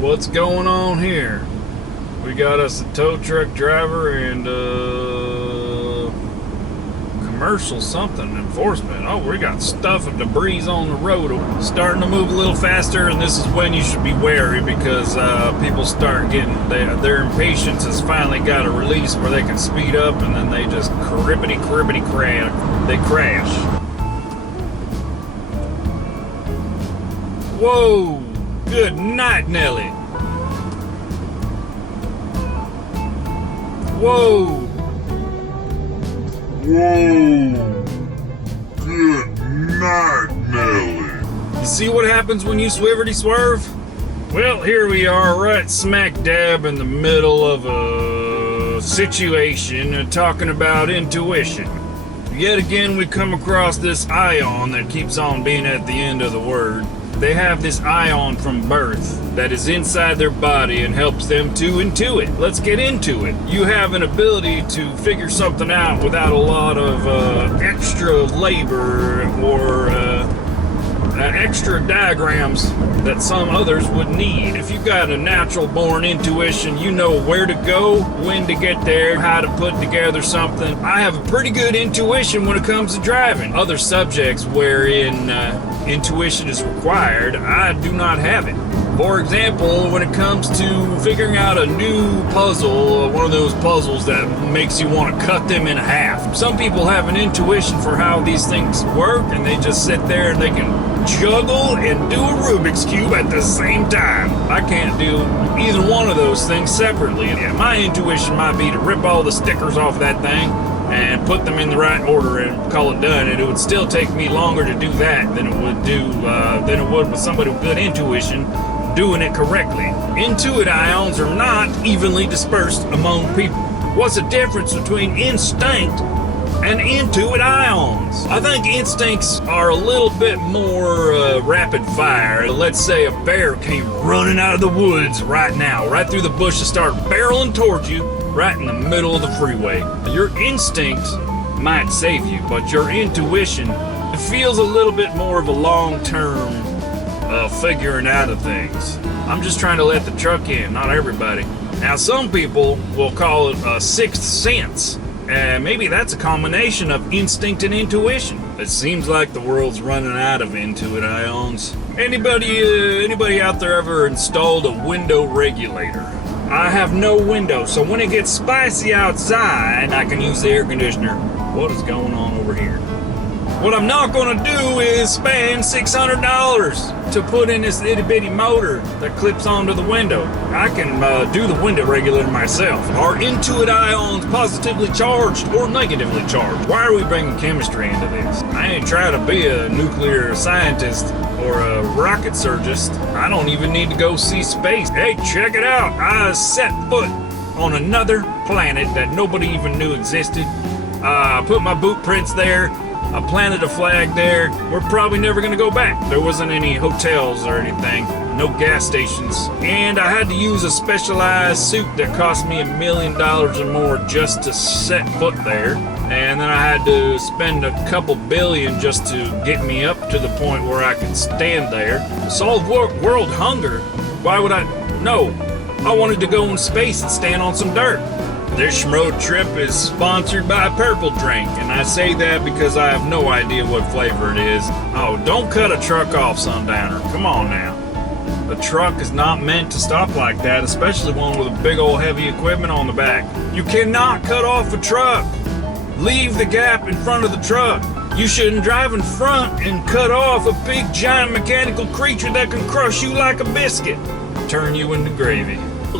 What's going on here? We got us a tow truck driver and commercial something enforcement. Oh, we got stuff and debris on the road. Starting to move a little faster, and this is when you should be wary because people start getting their impatience has finally got a release where they can speed up, and then they just cribbity crash. They crash. Whoa! Good night, Nelly. Whoa! Whoa! Good night, Nelly. You see what happens when you swiverty swerve? Well, here we are, right smack dab in the middle of a situation and talking about intuition. Yet again, we come across this ion that keeps on being at the end of the word. They have this ion from birth that is inside their body and helps them to intuit. Let's get into it. You have an ability to figure something out without a lot of extra labor or extra diagrams that some others would need. If you've got a natural born intuition, you know where to go, when to get there, how to put together something. I have a pretty good intuition when it comes to driving. Other subjects wherein intuition is required, I do not have it. For example, when it comes to figuring out a new puzzle, one of those puzzles that makes you want to cut them in half. Some people have an intuition for how these things work, and they just sit there and they can juggle and do a Rubik's Cube at the same time. I can't do either one of those things separately. Yeah, my intuition might be to rip all the stickers off that thing and put them in the right order and call it done, and it would still take me longer to do that than it would with somebody with good intuition doing it correctly. Intuit ions are not evenly dispersed among people. What's the difference between instinct and intuit ions? I think instincts are a little bit more rapid fire. Let's say a bear came running out of the woods right now, right through the bushes, start barreling towards you right in the middle of the freeway. Your instinct might save you, but your intuition, it feels a little bit more of a long-term figuring out of things. I'm just trying to let the truck in, not everybody. Now, some people will call it a sixth sense, and maybe that's a combination of instinct and intuition. It seems like the world's running out of intuit ions. Anybody out there ever installed a window regulator? I have no window, so when it gets spicy outside, I can use the air conditioner. What is going on over here? What I'm not gonna do is spend $600 to put in this itty bitty motor that clips onto the window. I can do the window regulator myself. Are intuit ions positively charged or negatively charged? Why are we bringing chemistry into this? I ain't trying to be a nuclear scientist or a rocket surgeon. I don't even need to go see space. Hey, check it out. I set foot on another planet that nobody even knew existed. I put my boot prints there. I planted a flag there. We're probably never gonna go back. There wasn't any hotels or anything, no gas stations. And I had to use a specialized suit that cost me $1 million or more just to set foot there. And then I had to spend a couple billion just to get me up to the point where I could stand there. Solve world hunger? Why would I? No, I wanted to go in space and stand on some dirt. This Shmroad Trip is sponsored by Purple Drink, and I say that because I have no idea what flavor it is. Oh, don't cut a truck off, Sundowner. Come on now. The truck is not meant to stop like that, especially one with a big old heavy equipment on the back. You cannot cut off a truck. Leave the gap in front of the truck. You shouldn't drive in front and cut off a big giant mechanical creature that can crush you like a biscuit. Turn you into gravy. Do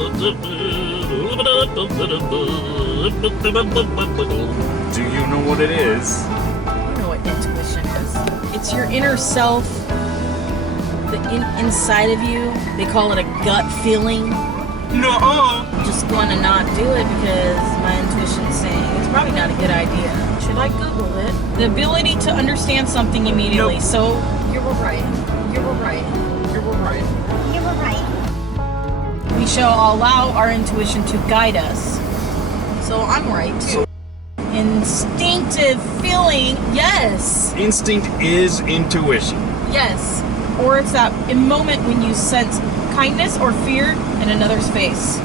you know what it is? I know what intuition is. It's your inner self, the inside of you. They call it a gut feeling. No. Just going to not do it because my intuition's saying it's probably not a good idea. Should I Google it? The ability to understand something immediately. Nope. So you were right. You were right. You were right. You were right. We shall allow our intuition to guide us. So I'm right too. Instinctive feeling, yes. Instinct is intuition. Yes. Or it's that moment when you sense kindness or fear in another's face.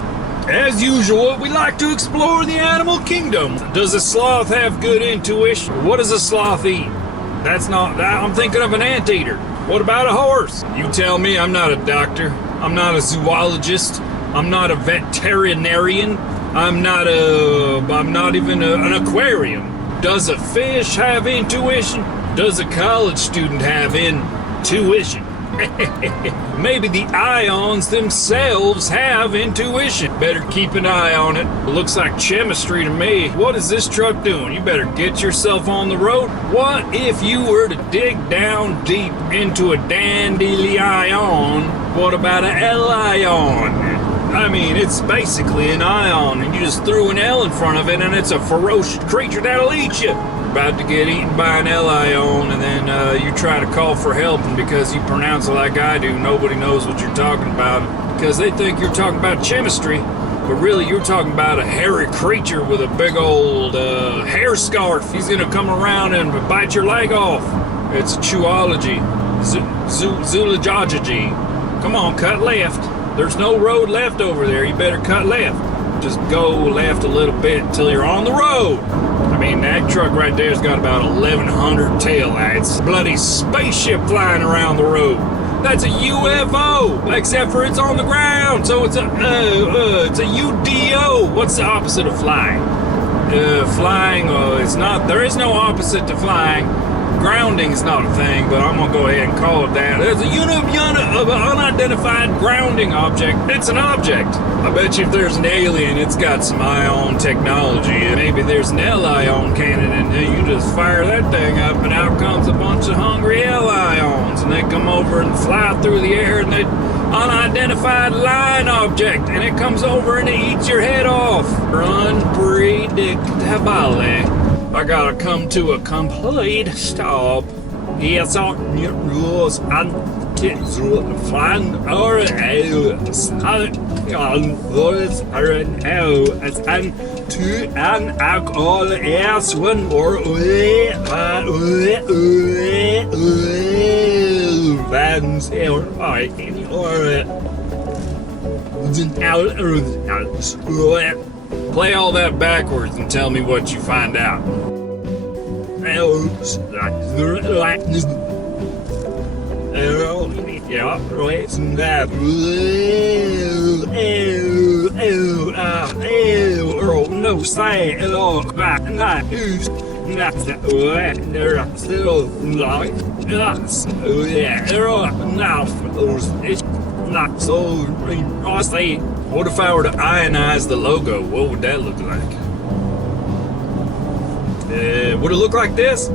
As usual, we like to explore the animal kingdom. Does a sloth have good intuition? What does a sloth eat? I'm thinking of an anteater. What about a horse? You tell me. I'm not a doctor. I'm not a zoologist. I'm not a veterinarian. I'm not even an aquarium. Does a fish have intuition? Does a college student have intuition? Maybe the ions themselves have intuition. Better keep an eye on it. It looks like chemistry to me. What is this truck doing? You better get yourself on the road. What if you were to dig down deep into a dandelion? What about an L-ion? I mean, it's basically an ion, and you just threw an L in front of it, and it's a ferocious creature that'll eat you. About to get eaten by an L-ion, and then you try to call for help, and because you pronounce it like I do, nobody knows what you're talking about, because they think you're talking about chemistry, but really you're talking about a hairy creature with a big old hair scarf. He's gonna come around and bite your leg off. It's zoology. Zoology. Come on, cut left. There's no road left over there. You better cut left. Just go left a little bit until you're on the road. I mean, that truck right there's got about 1,100 taillights. Bloody spaceship flying around the road. That's a UFO, except for it's on the ground. So it's a UDO. What's the opposite of flying? Flying, it's not. There is no opposite to flying. Grounding is not a thing, but I'm gonna go ahead and call it that. There's a unidentified grounding object. It's an object. I bet you if there's an alien, it's got some ion technology, and maybe there's an L-ion cannon, and you just fire that thing up, and out comes a bunch of hungry L-ions, and they come over and fly through the air, and they unidentified line object, and it comes over and it eats your head off. Unpredictable. I gotta come to a complete stop. Yes, I rules and flying or else. And to an alcohol as one more Vans or play all that backwards and tell me what you find out. No say what if I were to ionize the logo? What would that look like? Would it look like this?